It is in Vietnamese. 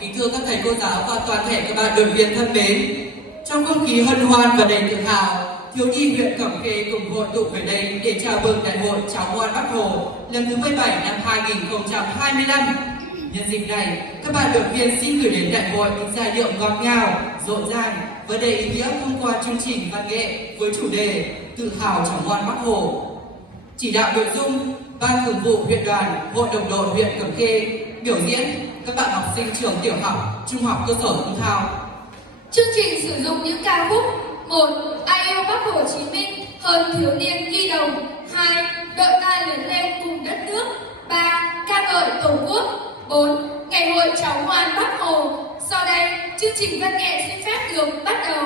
kính thưa các thầy cô giáo và toàn thể các bạn đoàn viên thân mến. Trong không khí hân hoan và đầy tự hào, thiếu nhi huyện Cẩm Khê cùng hội tụ về đây để chào mừng Đại hội Cháu ngoan Bác Hồ lần thứ 17 năm 2025. Nhân dịp này, các bạn đoàn viên xin gửi đến đại hội những giai điệu ngọt ngào, rộn ràng và đầy ý nghĩa thông qua chương trình văn nghệ với chủ đề Tự hào Cháu ngoan Bác Hồ. Chỉ đạo nội dung, Ban Thường vụ huyện đoàn, Hội đồng đội huyện Cẩm Khê biểu diễn các bạn học sinh trường tiểu học, trung học cơ sở Hưng Thao. Chương trình sử dụng những ca khúc: 1. Ai yêu Bác Hồ Chí Minh, hơn thiếu niên nhi đồng. 2. Đội ta lớn lên cùng đất nước. 3. Ca ngợi Tổ quốc. 4. Ngày hội Cháu ngoan Bác Hồ. Sau đây, chương trình văn nghệ xin phép được bắt đầu.